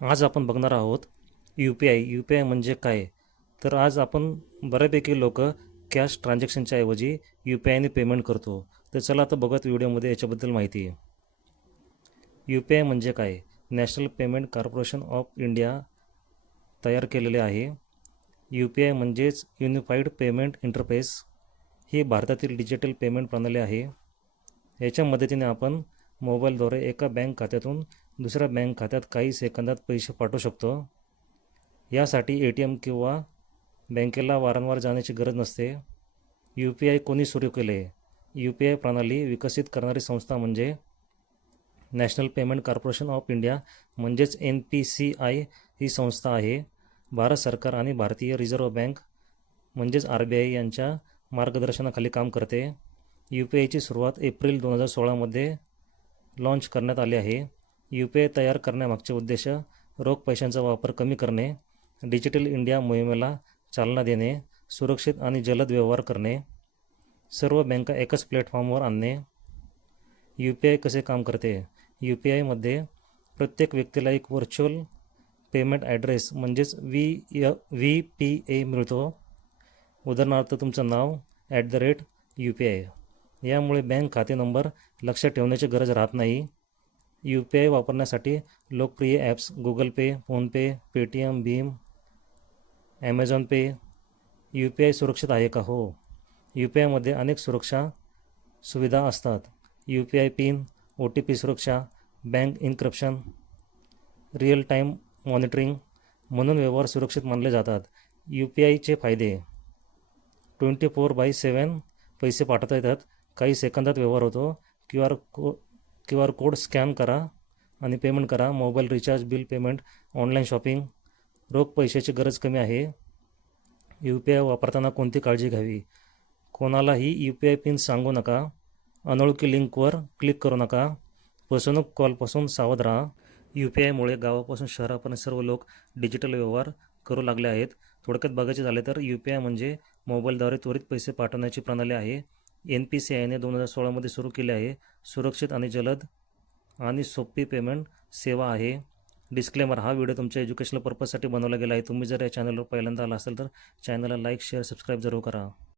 आज आपण बघणार आहोत यू पी आय म्हणजे काय. तर आज आपण बऱ्यापैकी लोक कॅश ट्रान्झॅक्शनच्या ऐवजी यू-पी-आयने पेमेंट करतो. तर चला आता बघत व्हिडिओमध्ये याच्याबद्दल माहिती आहे. यू-पी-आय म्हणजे काय. National payment corporation of India तयार केलेले आहे. यू-पी-आय म्हणजेच युनिफाईड पेमेंट इंटरफेस. ही भारतातील डिजिटल पेमेंट प्रणाली आहे. याच्या मदतीने आपण मोबाईलद्वारे एका बँक खात्यातून दुसऱ्या बँक खात्यात काही सेकंदात पैसे पाठवू शकतो. यासाठी ए-टी-एम किंवा बँकेला वारंवार जाण्याची गरज नसते. यू-पी-आय कोणी सुरू केले. यू-पी-आय प्रणाली विकसित करणारी संस्था म्हणजे national payment corporation of India म्हणजेच NPCI ही संस्था आहे. भारत सरकार आणि भारतीय रिझर्व्ह बँक म्हणजेच RBI यांच्या मार्गदर्शनाखाली काम करते. यू-पी-आयची सुरुवात एप्रिल 2016मध्ये लॉन्च करण्यात आली आहे. यू-पी-आय तयार करण्यामागचे उद्देश रोख पैशांचा वापर कमी करणे, डिजिटल इंडिया मोहिमेला चालना देणे, सुरक्षित आणि जलद व्यवहार करणे, सर्व बँका एकाच प्लॅटफॉर्मवर आणणे. यू-पी-आय कसे काम करते. यू-पी-आयमध्ये प्रत्येक व्यक्तीला एक व्हर्च्युअल पेमेंट ॲड्रेस म्हणजेच VPA मिळतो. उदाहरणार्थ तुमचं नाव @UPI. यामुळे बँक खाते नंबर लक्षात ठेवण्याची गरज राहत नाही. यू-पी-आय वापरण्यासाठी लोकप्रिय ॲप्स गुगल पे, फोनपे, पेटीएम, भीम, ॲमेझॉन पे. यू-पी-आय सुरक्षित आहे का. हो, यू-पी-आयमध्ये अनेक सुरक्षा सुविधा असतात. यू-पी-आय पिन, OTP सुरक्षा, bank encryption, real time monitoring म्हणून व्यवहार सुरक्षित मानले जातात. यू-पी-आयचे फायदे. 24/7 पैसे पाठवता येतात. काही सेकंदात व्यवहार होतो. क्यू आर कोड स्कॅन करा आणि पेमेंट करा. Mobile recharge, bill payment, online shopping. रोख पैशाची गरज कमी आहे. यू-पी-आय वापरताना कोणती काळजी घ्यावी. कोणालाही यू-पी-आय पिन सांगू नका. अनोळखी लिंकवर क्लिक करू नका. फसवणूक कॉलपासून सावध राहा. यू-पी-आयमुळे गावापासून शहरापर्यंत सर्व लोक डिजिटल व्यवहार करू लागले आहेत. थोडक्यात बघायचे झाले तर यू-पी-आय म्हणजे मोबाईलद्वारे त्वरित पैसे पाठवण्याची प्रणाली आहे. NPCIने 2016मध्ये सुरू केली आहे. सुरक्षित आणि जलद आणि सोपी पेमेंट सेवा आहे. डिस्क्लेमर: हा व्हिडिओ तुमच्या एज्युकेशनल पर्पजसाठी बनवला गेला आहे. तुम्ही जर या चॅनलवर पहिल्यांदा आला असाल तर चॅनलला लाईक, शेअर, सबस्क्राईब जरूर करा.